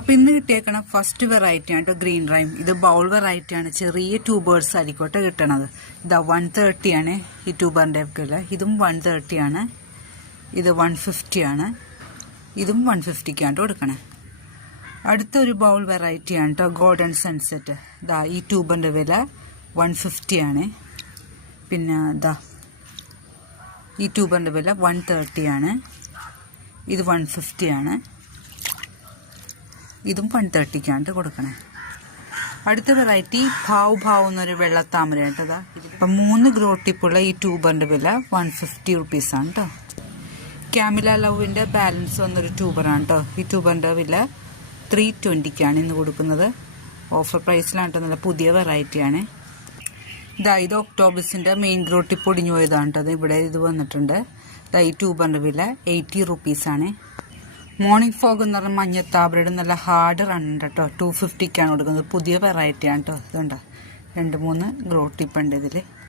അപ്പോൾ ഇന്ന് കിട്ടിയേക്കണ first variety ആണ് കേട്ടോ ഗ്രീൻ റൈം. ഇത് ബൗൾ വെറൈറ്റി ആണ്. ചെറിയ ട്യൂബേഴ്സ് ആയിരിക്കോട്ടെ കിട്ടണത്. ഇതാ 130 ആണ് ഈ ട്യൂബറിൻ്റെ ഒക്കെ വില. ഇതും 130 ആണ്. ഇത് 150 ആണ്. ഇതും 150ക്കാണ് കൊടുക്കണേ. അടുത്തൊരു ബൗൾ വെറൈറ്റി ആണ് കേട്ടോ ഗോൾഡൻ സൺസെറ്റ്. ഇതാ ഈ ട്യൂബറിൻ്റെ വില 150 ആണ്. പിന്നെ ഇതാ ഈ ട്യൂബറിൻ്റെ വില 130 ആണ്. ഇത് 150 ആണ്. ഇതും 130ക്കാണ് കൊടുക്കണേ. അടുത്ത വെറൈറ്റി ഭാവ് എന്നൊരു വെള്ളത്താമര കേട്ടതാ. ഇപ്പം 3 ഗ്രോ ടിപ്പുള്ള ഈ ട്യൂബറിൻ്റെ വില 150 റുപ്പീസാണ് കേട്ടോ. ക്യാമില ലവിൻ്റെ ബാലൻസ് വന്നൊരു ട്യൂബറാണ് കേട്ടോ. ഈ ട്യൂബറിൻ്റെ വില 320ക്കാണ് ഇന്ന് കൊടുക്കുന്നത്. ഓഫർ പ്രൈസിലാണ് കേട്ടോ. നല്ല പുതിയ വെറൈറ്റിയാണ്. ഇത് ഒക്ടോബസിൻ്റെ മെയിൻ ഗ്രോ ടിപ്പ് ഒടിഞ്ഞു പോയതാണ് കേട്ടോ. ഇവിടെ ഇത് വന്നിട്ടുണ്ട്. ഈ ട്യൂബറിൻ്റെ വില 80 റുപ്പീസാണ്. മോർണിംഗ് ഫോഗ് എന്ന് പറഞ്ഞാൽ മഞ്ഞത്താവരയുടെ നല്ല ഹാർഡ് റണ്ണുണ്ട് കേട്ടോ. 250ക്കാണ് കൊടുക്കുന്നത്. പുതിയ വെറൈറ്റിയാണ് കേട്ടോ. ഇതുണ്ടോ 2-3 ഗ്രോ ടിപ്പ് ഉണ്ട് ഇതിൽ.